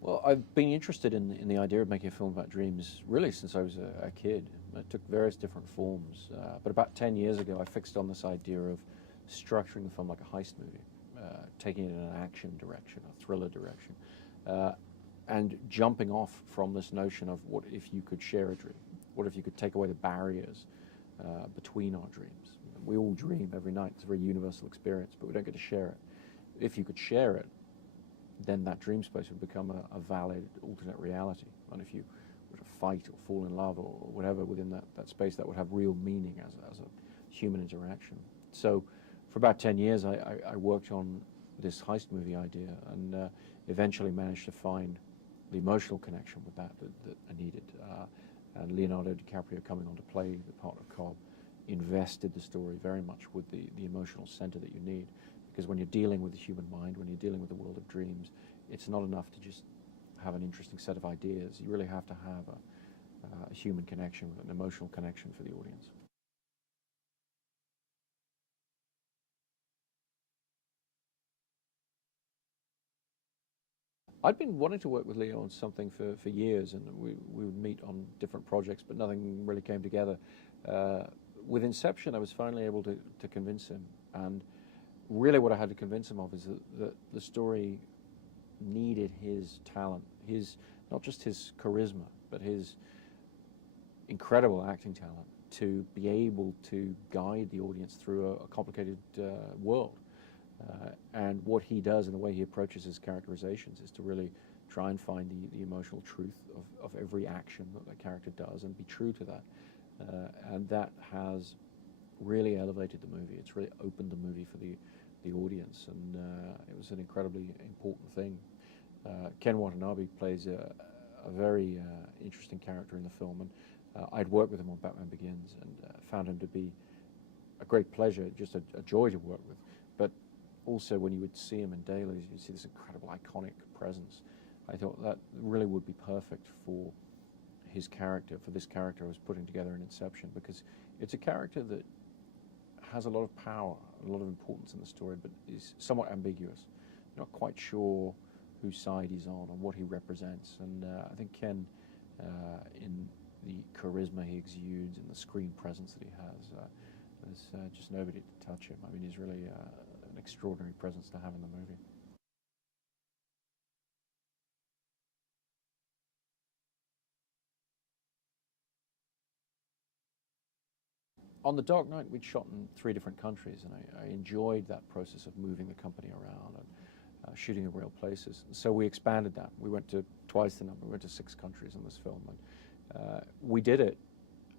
Well, I've been interested in the idea of making a film about dreams really since I was a kid. It took various different forms, but about 10 years ago I fixed on this idea of structuring the film like a heist movie, taking it in an action direction, a thriller direction, and jumping off from this notion of what if you could share a dream? What if you could take away the barriers between our dreams? We all dream every night. It's a very universal experience, but we don't get to share it. If you could share it, then that dream space would become a valid alternate reality. And if you were to fight or fall in love or whatever within that space, that would have real meaning as a human interaction. So for about 10 years, I worked on this heist movie idea and eventually managed to find the emotional connection with that I needed. And Leonardo DiCaprio coming on to play the part of Cobb invested the story very much with the emotional center that you need. Because when you're dealing with the human mind, when you're dealing with the world of dreams, it's not enough to just have an interesting set of ideas. You really have to have a human connection, an emotional connection for the audience. I'd been wanting to work with Leo on something for years, and we would meet on different projects, but nothing really came together. With Inception, I was finally able to convince him, and really what I had to convince him of is that the story needed his talent, not just his charisma, but his incredible acting talent to be able to guide the audience through a complicated world. And what he does and the way he approaches his characterizations is to really try and find the emotional truth of every action that character does and be true to that. And that has really elevated the movie. It's really opened the movie for the audience, and it was an incredibly important thing. Ken Watanabe plays a very interesting character in the film, and I'd worked with him on Batman Begins and found him to be a great pleasure, just a joy to work with. But also when you would see him in dailies, you'd see this incredible iconic presence. I thought that really would be perfect for his character, for this character I was putting together in Inception, because it's a character that has a lot of power, a lot of importance in the story, but is somewhat ambiguous. You're not quite sure whose side he's on and what he represents. And I think Ken, in the charisma he exudes and the screen presence that he has, there's just nobody to touch him. I mean, he's really an extraordinary presence to have in the movie. On The Dark Knight, we'd shot in 3 different countries, and I enjoyed that process of moving the company around and shooting in real places. So we expanded that. We went to twice the number. We went to 6 countries in this film, and we did it,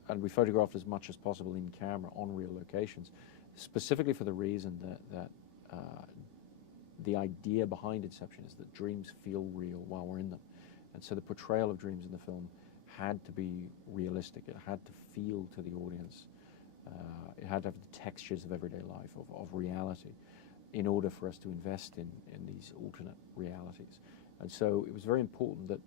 and we photographed as much as possible in camera on real locations, specifically for the reason that the idea behind Inception is that dreams feel real while we're in them. And so the portrayal of dreams in the film had to be realistic. It had to feel to the audience. It had to have the textures of everyday life, of reality, in order for us to invest in these alternate realities. And so it was very important that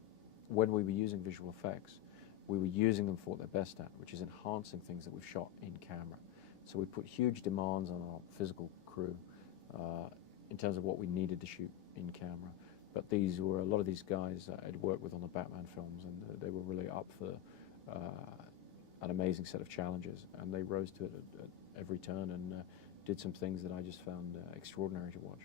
when we were using visual effects, we were using them for what they're best at, which is enhancing things that we've shot in camera. So we put huge demands on our physical crew in terms of what we needed to shoot in camera. But these were a lot of these guys I'd worked with on the Batman films, and they were really up for an amazing set of challenges, and they rose to it at every turn and did some things that I just found extraordinary to watch.